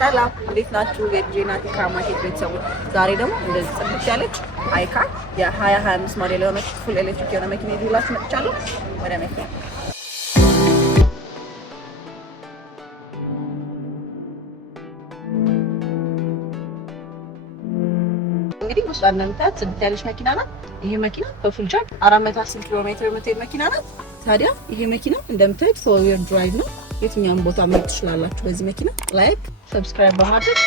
ሰላም እንዴት ናችሁ? የጄናቲ ካማቴክ ቤተሰቦች ዛሬ ደግሞ እንደዚህ ጽድት ያለች አይካ የ2025 ሞዴል የሆነች ፉል ኤሌክትሪክ የሆነ መኪና ይዤላችሁ መጥቻለሁ። ወደ መኪና እንግዲህ ውስጥ እንደምታዩት ጽድት ያለች መኪና ናት። ይሄ መኪና በፉል ቻርጅ 410 ኪሎ ሜትር የምትሄድ መኪና ናት። ታዲያ ይሄ መኪና እንደምታዩት ፎር ዊል ድራይቭ ነው። የትኛውም ቦታ መሄድ ትችላላችሁ በዚህ መኪና። ላይክ ሰብስክራይብ በማድረግ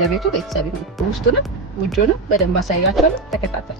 ለቤቱ ቤተሰብ ነው። ውስጡንም ውጭውንም በደንብ አሳያችኋለሁ። ተከታተሉ።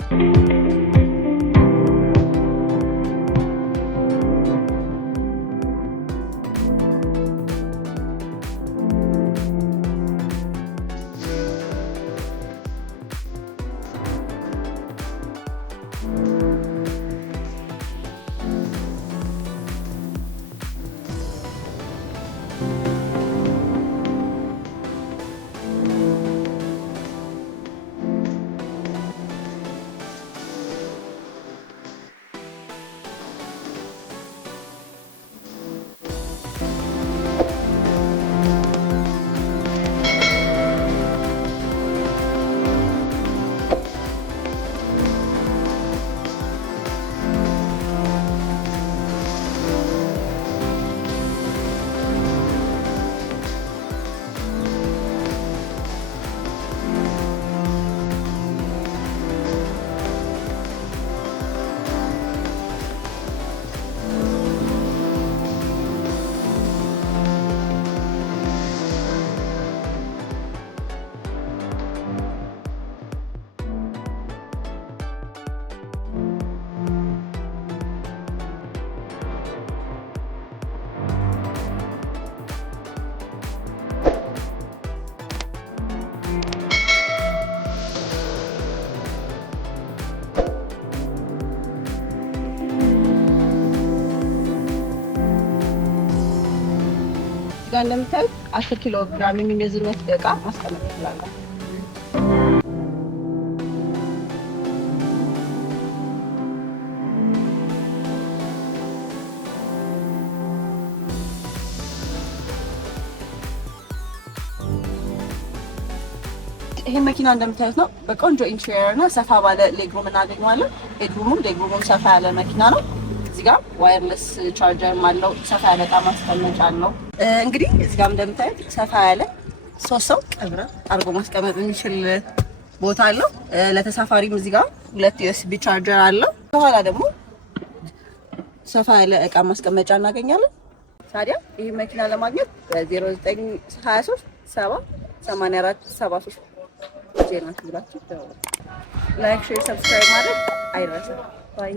ጋር እንደምታዩት 10 ኪሎ ግራም የሚመዝን እቃ ማስቀመጥ ይችላል። ይሄ መኪና እንደምታዩት ነው። በቆንጆ ኢንቴሪየር እና ሰፋ ባለ ሌግሩም እናገኘዋለን። ሌግሩሙም ሰፋ ያለ መኪና ነው። እዚህ ጋር ዋየርለስ ቻርጀር አለው። ሰፋ ያለ እቃ ማስቀመጫ አለው። እንግዲህ እዚህ ጋር እንደምታዩት ሰፋ ያለ 3 ሰው ቀብረ አድርጎ ማስቀመጥ የሚችል ቦታ አለው። ለተሳፋሪም እዚህ ጋር 2 ዩኤስቢ ቻርጀር አለው። ከኋላ ደግሞ ሰፋ ያለ እቃ ማስቀመጫ እናገኛለን። ታዲያ ይህ መኪና ለማግኘት በ0923 784 73 ጄናቲ ብላችሁ ላይክ፣ ሼር፣ ሰብስክራይብ ማድረግ አይረሳም። ባይ